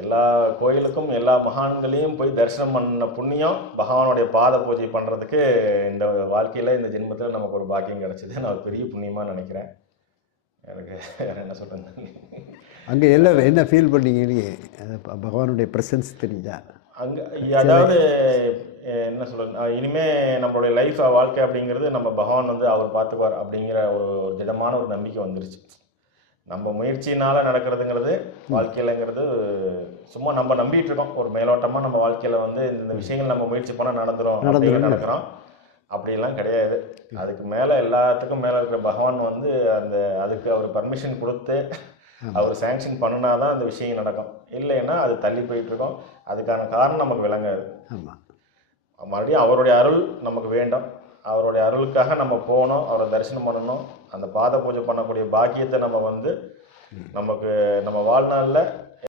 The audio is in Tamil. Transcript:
எல்லா கோயிலுக்கும் எல்லா மகான்களையும் போய் தரிசனம் பண்ண புண்ணியம் பகவானுடைய பாத பூஜை பண்ணுறதுக்கு இந்த வாழ்க்கையில் இந்த ஜென்மத்தில் நமக்கு ஒரு பாக்கியம் கிடச்சிது. நான் ஒரு பெரிய புண்ணியமாக நினைக்கிறேன். எனக்கு வேறு என்ன சொல்கிறது. அங்கே எல்லாம் என்ன ஃபீல் பண்ணீங்க நீங்கள்? பகவானுடைய ப்ரெசன்ஸ் தெரிஞ்சா அங்கே அதாவது என்ன சொல்கிறது, இனிமேல் நம்மளுடைய லைஃப் வாழ்க்கை அப்படிங்கிறது நம்ம பகவான் வந்து அவர் பார்த்துக்குவார் அப்படிங்கிற ஒரு திடமான ஒரு நம்பிக்கை வந்துருச்சு. நம்ம முயற்சினால் நடக்கிறதுங்கிறது வாழ்க்கையிலங்கிறது சும்மா நம்ம நம்பிட்டு இருக்கோம். ஒரு மேலோட்டமாக நம்ம வாழ்க்கையில் வந்து இந்த விஷயங்கள் நம்ம முயற்சி பண்ணால் நடந்துடும் நடக்கிறோம். அப்படிலாம் கிடையாது. அதுக்கு மேலே எல்லாத்துக்கும் மேலே இருக்கிற பகவான் வந்து அதுக்கு அவர் பர்மிஷன் கொடுத்து அவர் சேங்ஷன் பண்ணினா தான் அந்த விஷயம் நடக்கும். இல்லைன்னா அது தள்ளி போயிட்டுருக்கோம். அதுக்கான காரணம் நமக்கு விளங்காது. மறுபடியும் அவருடைய அருள் நமக்கு வேண்டும். அவருடைய அருளுக்காக நம்ம போகணும், அவரை தரிசனம் பண்ணணும். அந்த பாத பூஜை பண்ணக்கூடிய பாக்கியத்தை நம்ம வந்து நமக்கு நம்ம வாழ்நாளில்